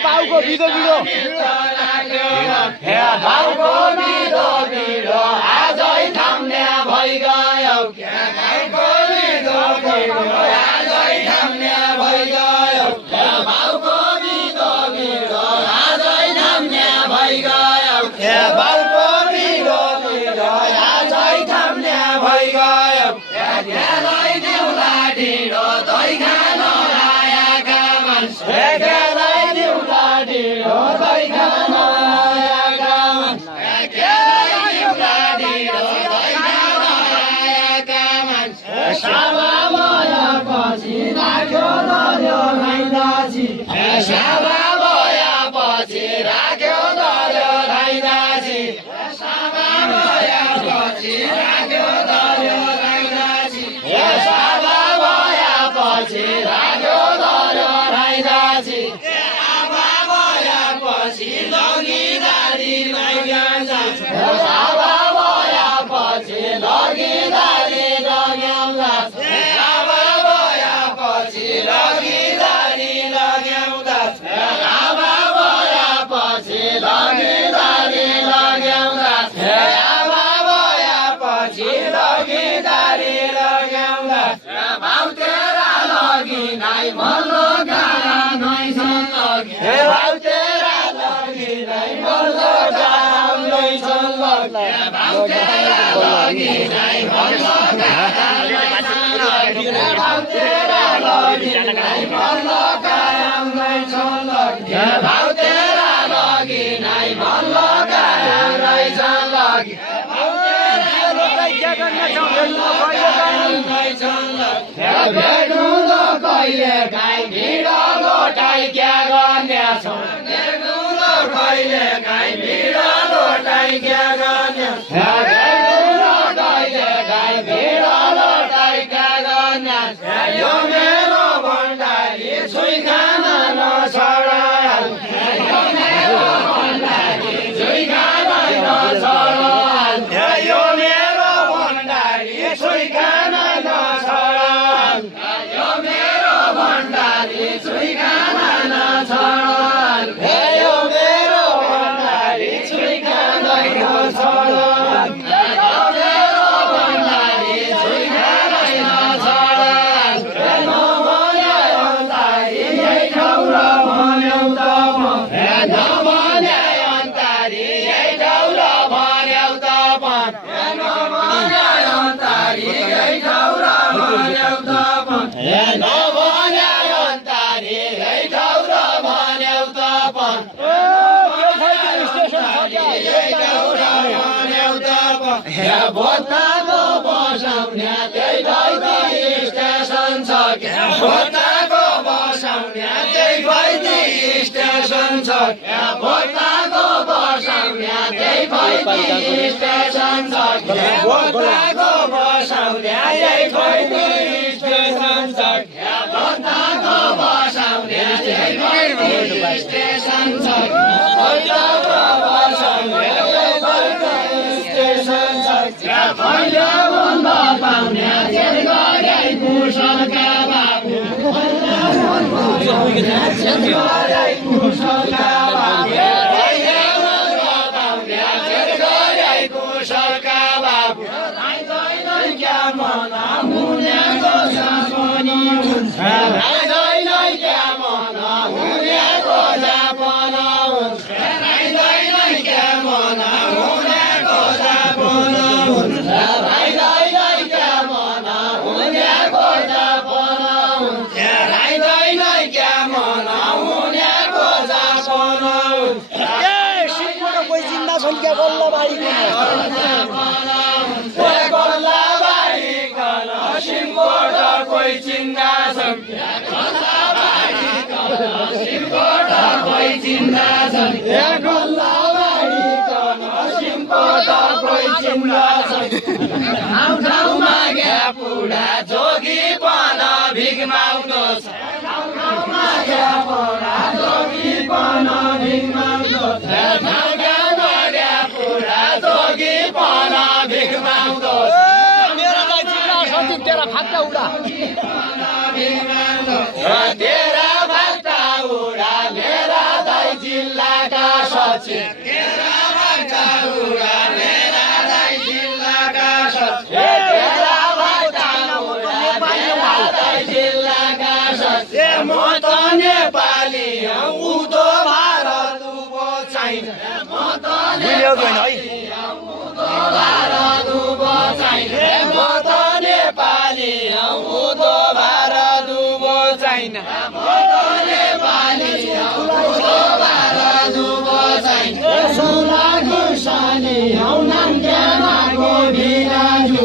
बाउको बिदो बिदो हे बाउको बिदो बिदो आजै थाम्ने भइगयो बाउको बिदो बिदो आजै थाम्ने भइगयो बाउको बिदो बिदो आजै थाम्ने भइगयो बाउको बिदो बिदो आजै थाम्ने भइगयो गेलै देउला ढिँडो दही खान आएका मान्छे भोटाको बसाउने त्यही भइदी स्टेसन छ भोटाको बसाउने त्यही भइदी स्टेसन छ भोटाको बसाउने त्यही भइदी स्टेसन छ भोटाको बसाउने त्यही भइदी स्टेसन छ भोटाको बसाउने त्यही भइदी स्टेसन छ भोटाको बसाउने भैया भन्दा पाउने चेर गरे कुशलका बाबु भैया भन्दा चेर गरे कुशलका बाबु भैया भन्दा पाउने चेर गरे कुशलका बाबु आइदैन क्या मना मुनेको जापनी हुन्छ आइदैन क्या मना मुनेको जापना हुन्छ आइदैन क्या मना मुनेको जापना कोही चिन्ता छन् कोही चिन्ता छन् ठाउँ ठाउँमा पुडा जोगी पन भिख माग्दो छ ठाउँमा पुडा जोगी पन भिख माग्दो छ पुडा जोगी पन भिख माग्दो छ तेरा भाग्य उडा तेरा भाग्य उडा मेरा दाइ जिल्लाका सचिव तेरा भाग्य उडा मेरा दाइ जिल्लाका सचिव तेरा भाग्य उडा मेरा दाइ जिल्लाका सचिव म त नेपाली उ त भारत उभो छैन म त नेपाली उ त भारत उभो छैन म त नेपाली उ त भारत उभो छैन म त नेपाली उ त भारत उभो छैन सोला खुसाली हौ नानक्यामाको भिराजु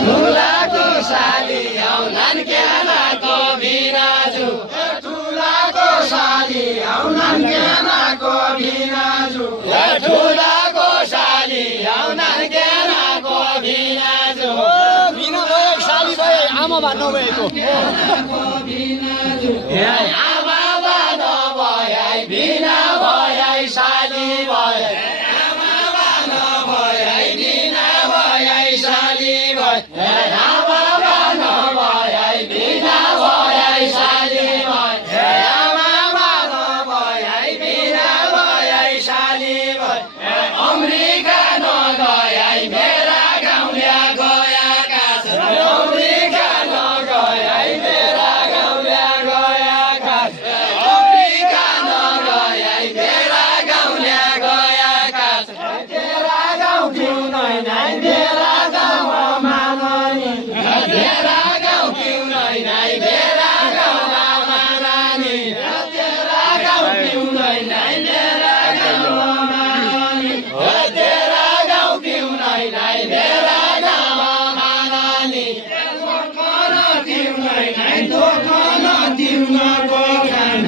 ठुला खुसाली हौ नानक्यामाको भिराजु ठुला खुसाली हौ नानक्यामाको भिराजु ठुला खुसाली हौ नानक्यामाको भिराजु आमा भन्नु भएको आमा भन्नु भयो बिना भयो साली भयो आमा भन्नु भयो बिना भयो साली भयो आमा भन्नु भयो बिना भयो साली भयो आमा भन्नु भयो बिना भयो साली भयो अमेरिका नगए मेरा गाउँल्या गएका छन् अमेरिका नगए मेरा गाउँल्या गएका छन् अमेरिका नगए मेरा गाउँल्या गएका छन् तेरा गाउँ क्यों नै मेरा गाउँमा माननी तेरा गाउँ क्यों नै मेरा गाउँमा माननी तेरा गाउँ क्यों नै मेरा गाउँमा माननी तेरा गाउँ क्यों नै मेरा गाउँमा माननी दोकान क्यों नै दोकान तिम्रो दोकान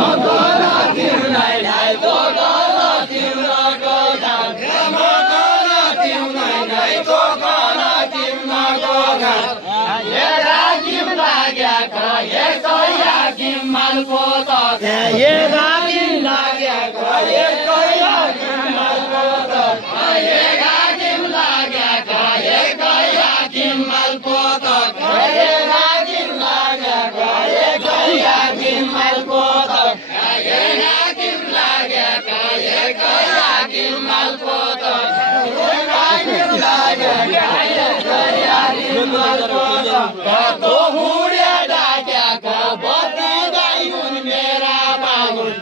दोकान क्यों नै दोकान तिम्रो दोकान दोकान क्यों नै दोकान तिम्रो दोकान एरा किम लागेको एकैया किम मालको त एरा किम लागेको एकैया किम मालको त एरा किम लागेको एकैया किम मालको त एरा किम लागेको एकैया किम मालको त एरा किम लागेको एकैया किम मालको त एरा किम लागेको एकैया किम मालको त दोहुरे डाक्याको बत्ती गाई हुन् मेरा बाबुल